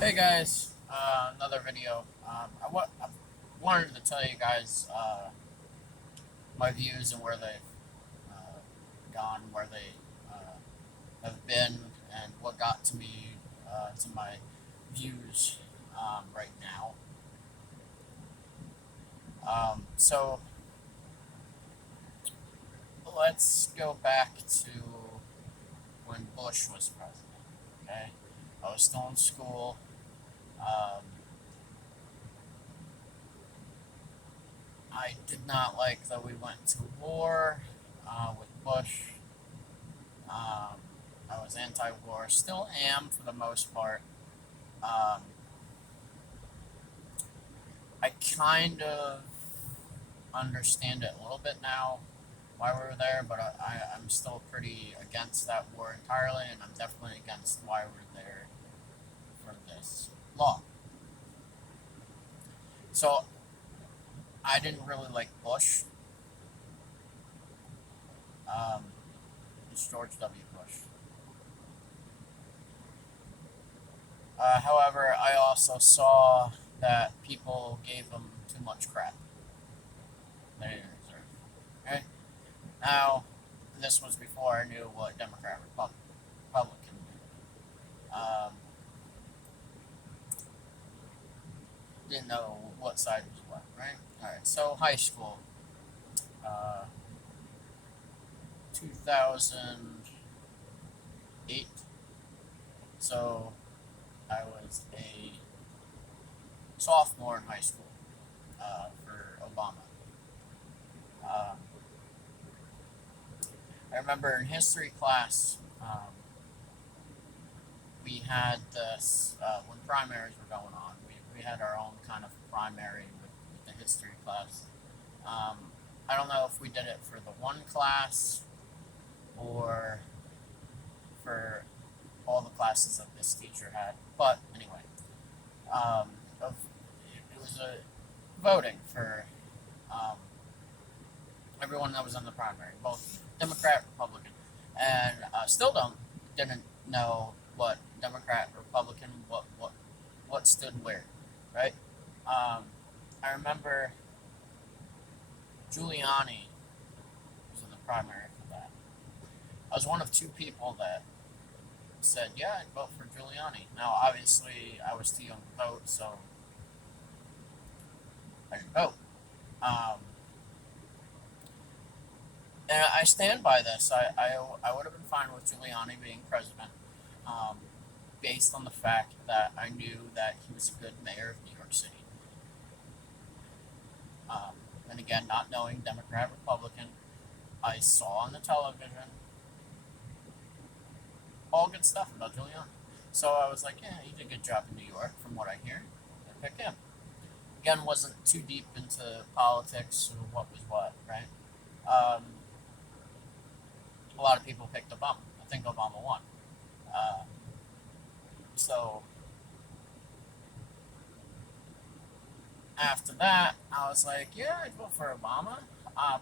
Hey guys, another video. I wanted to tell you guys my views and where they've uh, gone, where they have been, and what got to me to my views right now. So let's go back to when Bush was president. Okay, I was still in school. Um, I did not like that we went to war with Bush. I was anti-war, still am for the most part. Um, I kind of understand it a little bit now why we were there, but I'm still pretty against that war entirely, and I'm definitely against why we're there for this law. So I didn't really like Bush. Um, it's George W. Bush. However, I also saw that people gave him too much crap. They didn't deserve. Okay? Now, this was before I knew what Republican didn't know what side was what, right? Alright, so high school. Uh, 2008. So I was a sophomore in high school for Obama. Um, I remember in history class, we had this, when primaries were going on, we had our own kind of primary with the history class. Um, I don't know if we did it for the one class or for all the classes that this teacher had, but anyway, um, it was a voting for um, everyone that was in the primary, both Democrat, Republican, and still didn't know what Democrat, Republican, what stood where, right? Um, I remember Giuliani was in the primary for that. I was one of two people that said, "Yeah, I'd vote for Giuliani." Now, obviously, I was too young to vote, so I didn't vote. Um, and I stand by this. I would have been fine with Giuliani being president, um, based on the fact that I knew that he was a good mayor of New York City. Um, and again, not knowing Democrat, Republican, I saw on the television all good stuff about Giuliani. So I was like, yeah, he did a good job in New York, from what I hear. I pick him. Again, wasn't too deep into politics or what was what, right? Um, a lot of people picked Obama. I think Obama won. Uh, so after that, I was like, yeah, I'd vote for Obama. I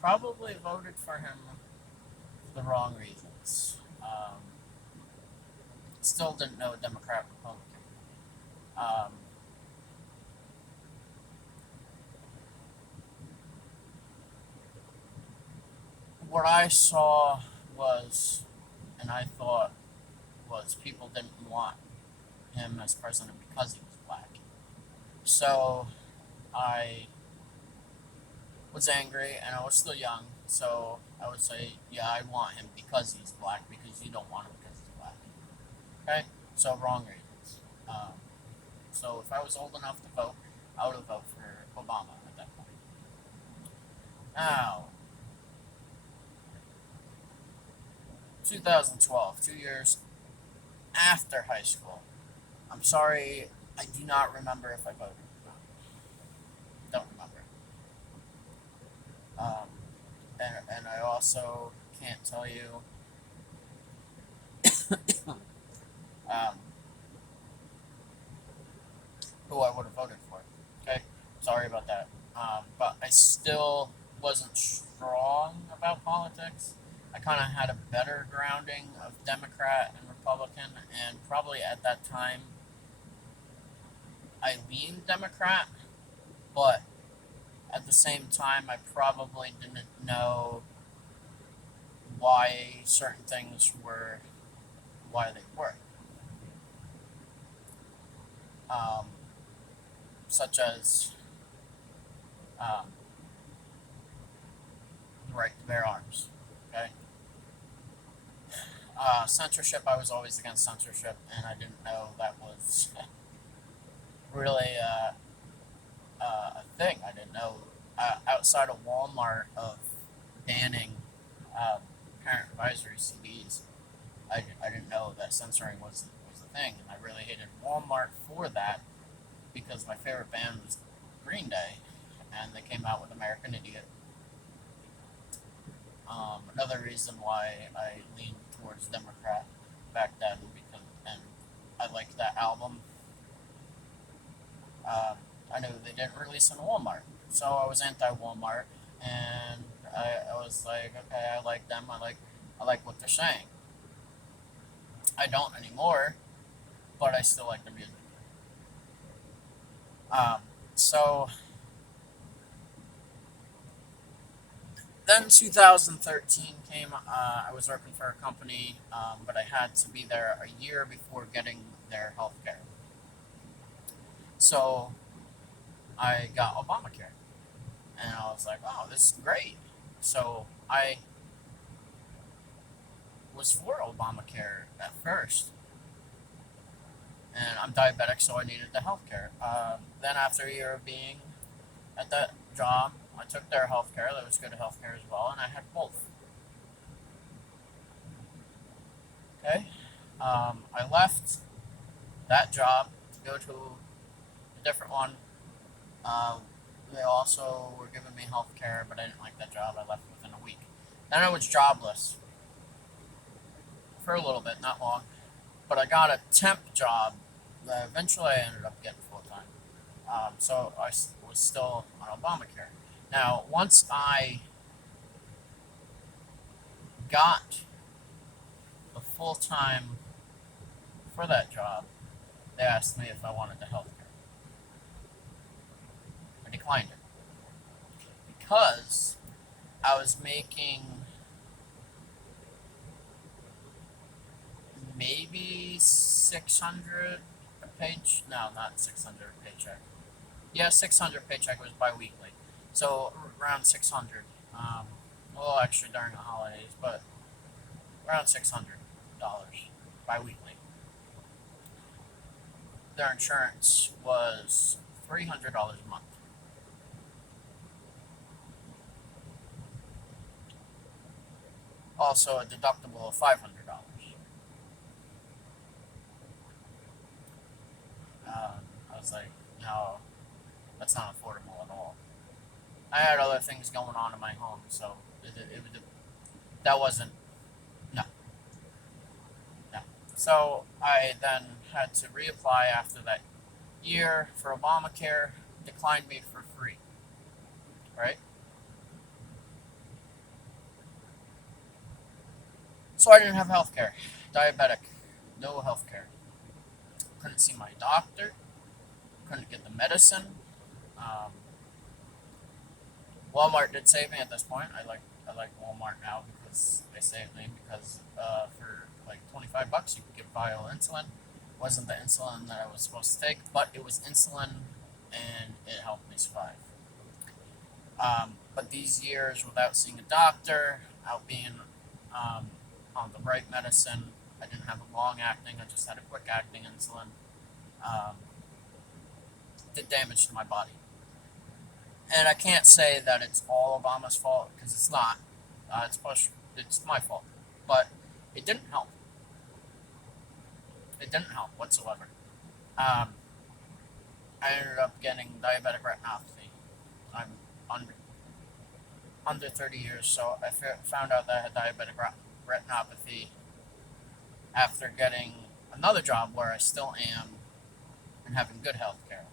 probably voted for him for the wrong reasons. Still didn't know Democrat, Republican. Um, what I saw was, and I thought was, people didn't want him as president because he was black. So I was angry, and I was still young. So I would say, yeah, I want him because he's black, because you don't want him because he's black. Okay? So wrong reasons. So if I was old enough to vote, I would have voted for Obama at that point. Now, 2012, 2 years after high school. I'm sorry, I do not remember if I voted. Don't remember. Um, and I also can't tell you um, who I would have voted for. Okay, sorry about that. But I still wasn't strong about politics. I kind of had a better grounding of Democrat and Republican, and probably at that time I lean Democrat, but at the same time, I probably didn't know why certain things were why they were, um, such as um, the right to bear arms. Okay, censorship. I was always against censorship, and I didn't know that was really a thing. I didn't know outside of Walmart of banning um, parent advisory CDs. I didn't know that censoring was a thing, and I really hated Walmart for that because my favorite band was Green Day, and they came out with American Idiot. Another reason why I leaned towards Democrat back then because and I liked that album. Um, I knew they didn't release in Walmart, so I was anti-Walmart, and I was like, okay, I like them. I like what they're saying. I don't anymore, but I still like the music. Um, so then 2013 came. I was working for a company, but I had to be there a year before getting their health care. So I got Obamacare, and I was like, "Oh, this is great." So I was for Obamacare at first, and I'm diabetic, so I needed the health care. Then after a year of being at that job, I took their health care. That was good health care as well, and I had both. Okay, I left that job to go to a different one. Uh, they also were giving me health care, but I didn't like that job. I left within a week. Then I was jobless for a little bit, not long, but I got a temp job that eventually I ended up getting full time. So I was still on Obamacare. Now, once I got the full time for that job, they asked me if I wanted the health care. I declined it because I was making maybe 600 a page. No, not 600 a paycheck. Yeah, 600 paycheck was bi-weekly. So around 600. Well, actually during the holidays, but around $600 bi-weekly. Their insurance was $300 a month. Also a deductible of $500. I was like, no, that's not affordable at all. I had other things going on in my home, so that wasn't, no, no. So I then had to reapply after that year for Obamacare, declined me for free, right? So I didn't have health care. Diabetic, no health care. Couldn't see my doctor, couldn't get the medicine. Um, Walmart did save me at this point. I like Walmart now because they saved me because for like $25 you could get vial insulin. Wasn't the insulin that I was supposed to take, but it was insulin and it helped me survive. But these years without seeing a doctor, out being um, on the right medicine, I didn't have a long acting, I just had a quick acting insulin, um, did damage to my body. And I can't say that it's all Obama's fault because it's not. It's my fault, but it didn't help. It didn't help whatsoever. Um, I ended up getting diabetic retinopathy. I'm under 30 years, so I found out that I had diabetic retinopathy after getting another job where I still am and having good health care.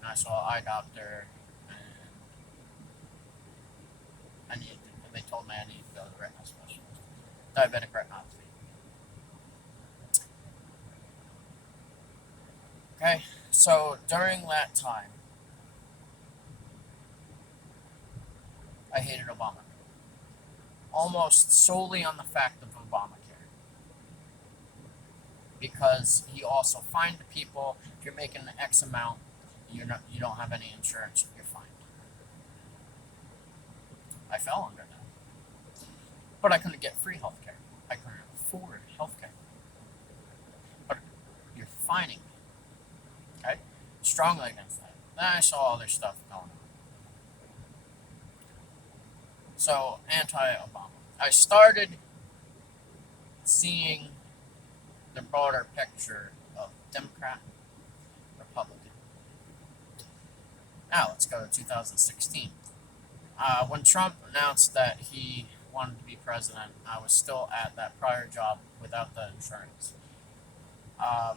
And I saw an eye doctor, and they told me I needed to go to the retina specialist. Diabetic retinopathy. Okay, so during that time, I hated Obama. Almost solely on the fact of Obamacare. Because he also fined people. If you're making an X amount, you don't have any insurance, you're fined. I fell under that. But I couldn't get free health care. I couldn't afford health care. But you're fining me. Okay? Strongly against that. Then I saw other stuff going on. So, anti-Obama. I started seeing the broader picture of Democrat, Republican. Now, let's go to 2016. When Trump announced that he wanted to be president, I was still at that prior job without the insurance. I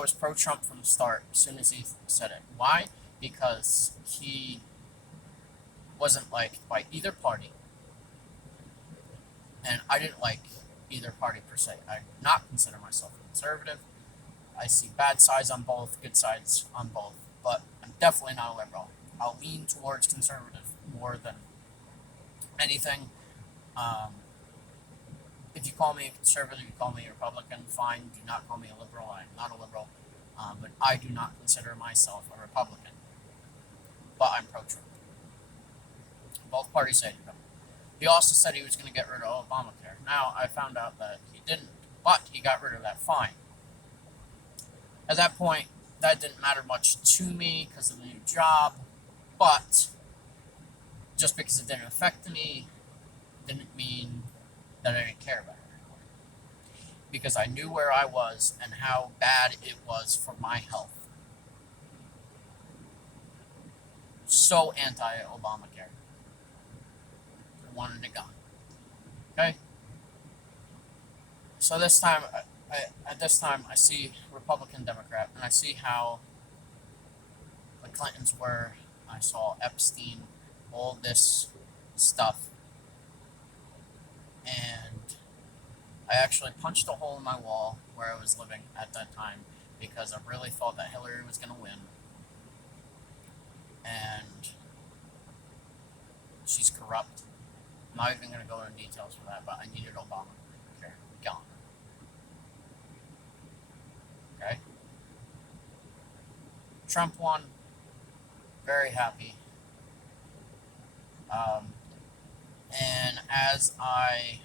was pro-Trump from the start as soon as he said it. Why? Because he wasn't liked by either party, and I didn't like either party per se. I do not consider myself a conservative. I see bad sides on both, good sides on both, but I'm definitely not a liberal. I'll lean towards conservative more than anything. Um, if you call me a conservative, you call me a Republican, fine. Do not call me a liberal. I'm not a liberal. But I do not consider myself a Republican. But I'm pro-Trump. Both parties say no. He also said he was going to get rid of Obamacare. Now, I found out that he didn't, but he got rid of that fine. At that point, that didn't matter much to me because of the new job, but just because it didn't affect me didn't mean that I didn't care about it anymore. Because I knew where I was and how bad it was for my health. So anti-Obamacare. I wanted it gone. Okay? So this time, at this time, I see Republican, Democrat, and I see how the Clintons were. I saw Epstein, all this stuff. And I actually punched a hole in my wall where I was living at that time because I really thought that Hillary was going to win. And she's corrupt. I'm not even going to go into details for that, but I needed Obamacare gone. Okay? Trump won. Very happy. And as I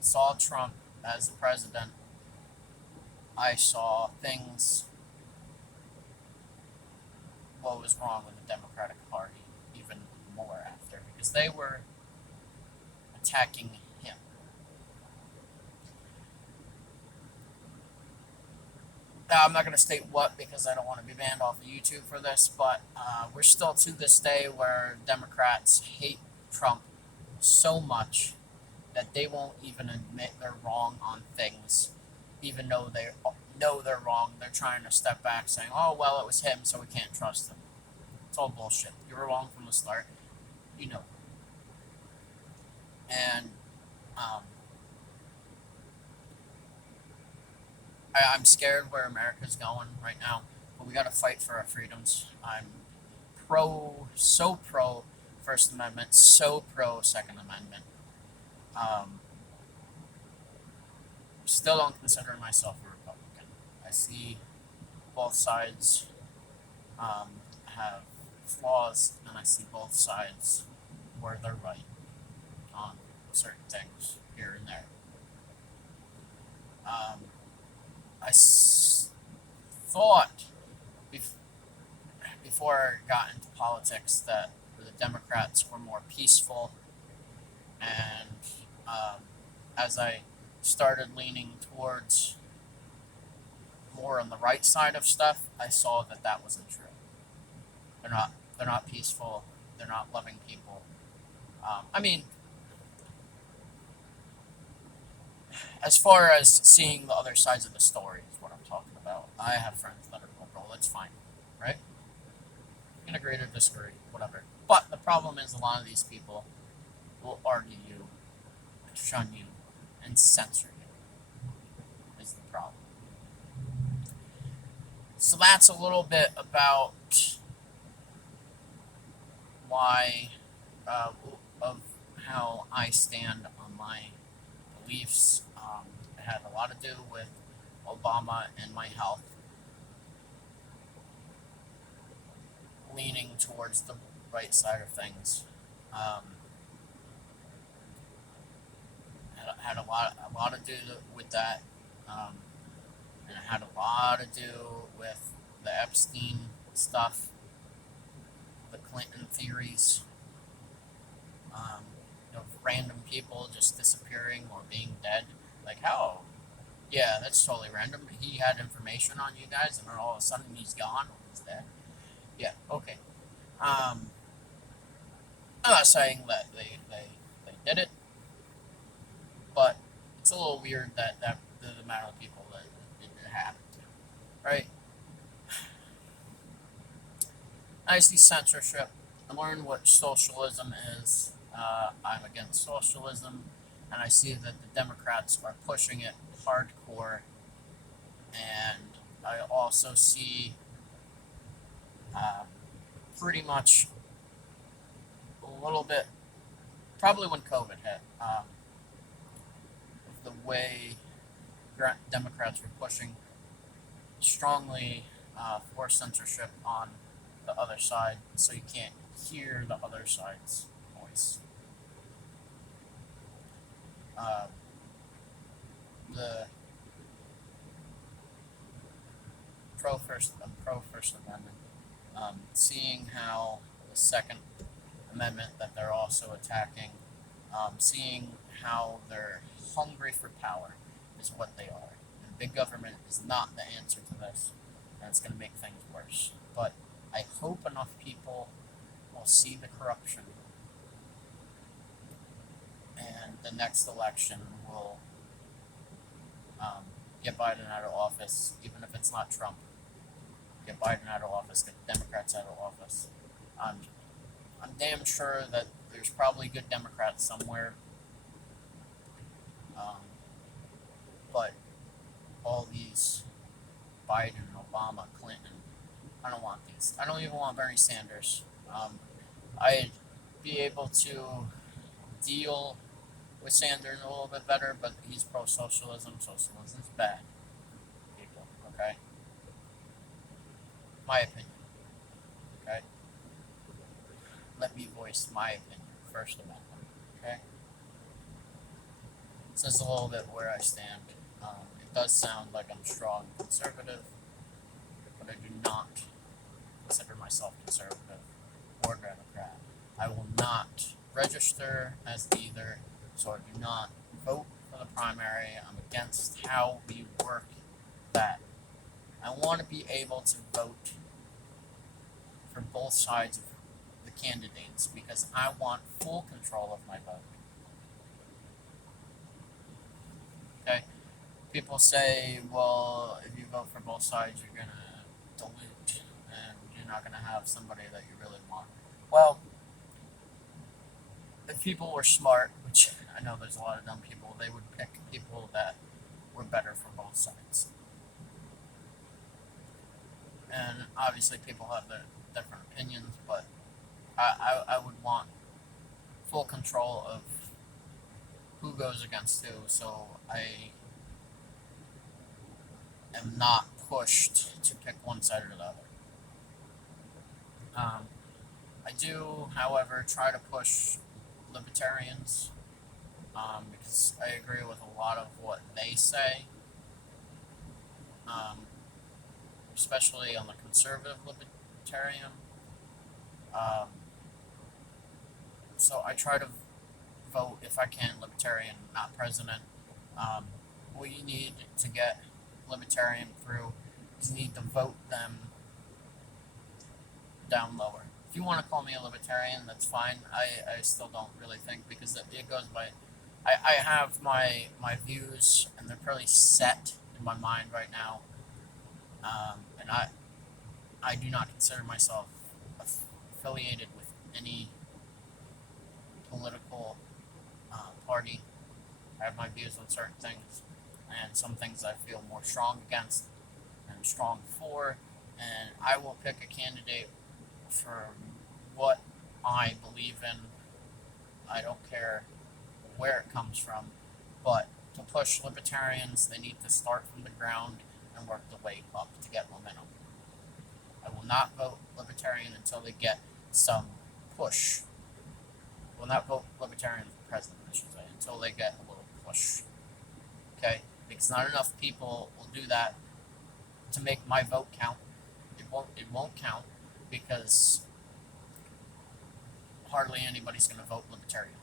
saw Trump as the president, I saw things, what was wrong with the Democratic Party even more after, because they were attacking him. Now, I'm not going to state what because I don't want to be banned off of YouTube for this, but we're still to this day where Democrats hate Trump so much that they won't even admit they're wrong on things, even though they know they're wrong. They're trying to step back saying, oh, well, it was him, so we can't trust him. It's all bullshit. You were wrong from the start. You know. And I'm scared where America's going right now, but we got to fight for our freedoms. I'm so pro First Amendment, so pro Second Amendment. Still don't consider myself a Republican. I see both sides have flaws, and I see both sides where they're right on certain things here and there. I thought before I got into politics that the Democrats were more peaceful, and as I started leaning towards more on the right side of stuff, I saw that that wasn't true. They're not peaceful. They're not loving people. I mean, as far as seeing the other sides of the story is what I'm talking about. I have friends that are liberal. That's fine, right? You can agree to disagree, whatever. But the problem is a lot of these people will argue you, shun you, and censor you. Is the problem. So that's a little bit about why, uh, of how I stand on my beliefs. It had a lot to do with Obama and my health, leaning towards the right side of things. Um, had a lot to do with that, um, and it had a lot to do with the Epstein stuff, the Clinton theories, um, of random people just disappearing or being dead. Like how? Yeah, that's totally random. He had information on you guys, and then all of a sudden he's gone. He's dead. Yeah. Okay. Um, I'm not saying that they did it, but it's a little weird that the amount of people that it happened to, right? I see censorship. I learned what socialism is. I'm against socialism, and I see that the Democrats are pushing it hardcore. And I also see, um, pretty much a little bit, probably when COVID hit, the way Democrats were pushing strongly, for censorship on the other side, so you can't hear the other side's voice. Uh, the pro First Amendment, seeing how the Second Amendment that they're also attacking, seeing how they're hungry for power is what they are. And big government is not the answer to this, and it's going to make things worse. But I hope enough people will see the corruption, and the next election will, um, get Biden out of office, even if it's not Trump. Get Biden out of office, get the Democrats out of office. I'm, I'm damn sure that there's probably good Democrats somewhere, um, but all these Biden, Obama, Clinton, I don't want these. I don't even want Bernie Sanders. I'd be able to deal with Sanders a little bit better, but he's pro-socialism. Socialism's bad, people. Okay, my opinion. Okay, let me voice my opinion. First Amendment. Okay, this is a little bit where I stand. It does sound like I'm strong conservative, but I do not consider myself conservative or Democrat. I will not register as either, so I do not vote for the primary. I'm against how we work that. I want to be able to vote for both sides of the candidates because I want full control of my vote. Okay? People say, well, if you vote for both sides, you're going to dilute and you're not going to have somebody that you really want. Well, if people were smart, which I know there's a lot of dumb people, they would pick people that were better for both sides. And obviously, people have their different opinions, but I would want full control of who goes against who, so I am not pushed to pick one side or the other. I do, however, try to push libertarians, because I agree with a lot of what they say, um, especially on the conservative libertarian. Um, so I try to vote, if I can, libertarian, not president. What you need to get libertarian through is you need to vote them down lower. If you want to call me a libertarian, that's fine. I still don't really think, because it goes by. I have my views, and they're pretty set in my mind right now. And I do not consider myself affiliated with any political, party. I have my views on certain things, and some things I feel more strong against and strong for. and I will pick a candidate for what I believe in. I don't care where it comes from, but to push libertarians, they need to start from the ground and work the way up to get momentum. I will not vote libertarian until they get some push. I will not vote libertarian for president, I should say, until they get a little push. Okay? Because not enough people will do that to make my vote count. It won't count because hardly anybody's going to vote libertarian.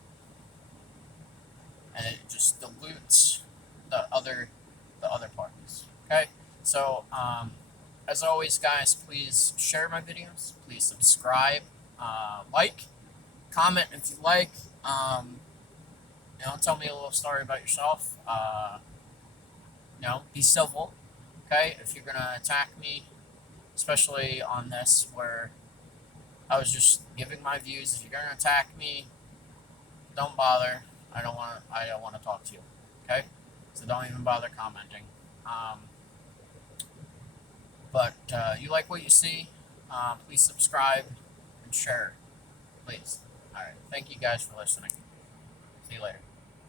And it just dilutes the other parties. Okay? So, as always, guys, please share my videos. Please subscribe, like, comment if you like. Tell me a little story about yourself. Be civil. Okay? If you're gonna attack me, especially on this where I was just giving my views, if you're gonna attack me, don't bother. I don't want to talk to you. Okay? So don't even bother commenting. But you like what you see, please subscribe and share, please. All right. Thank you guys for listening. See you later.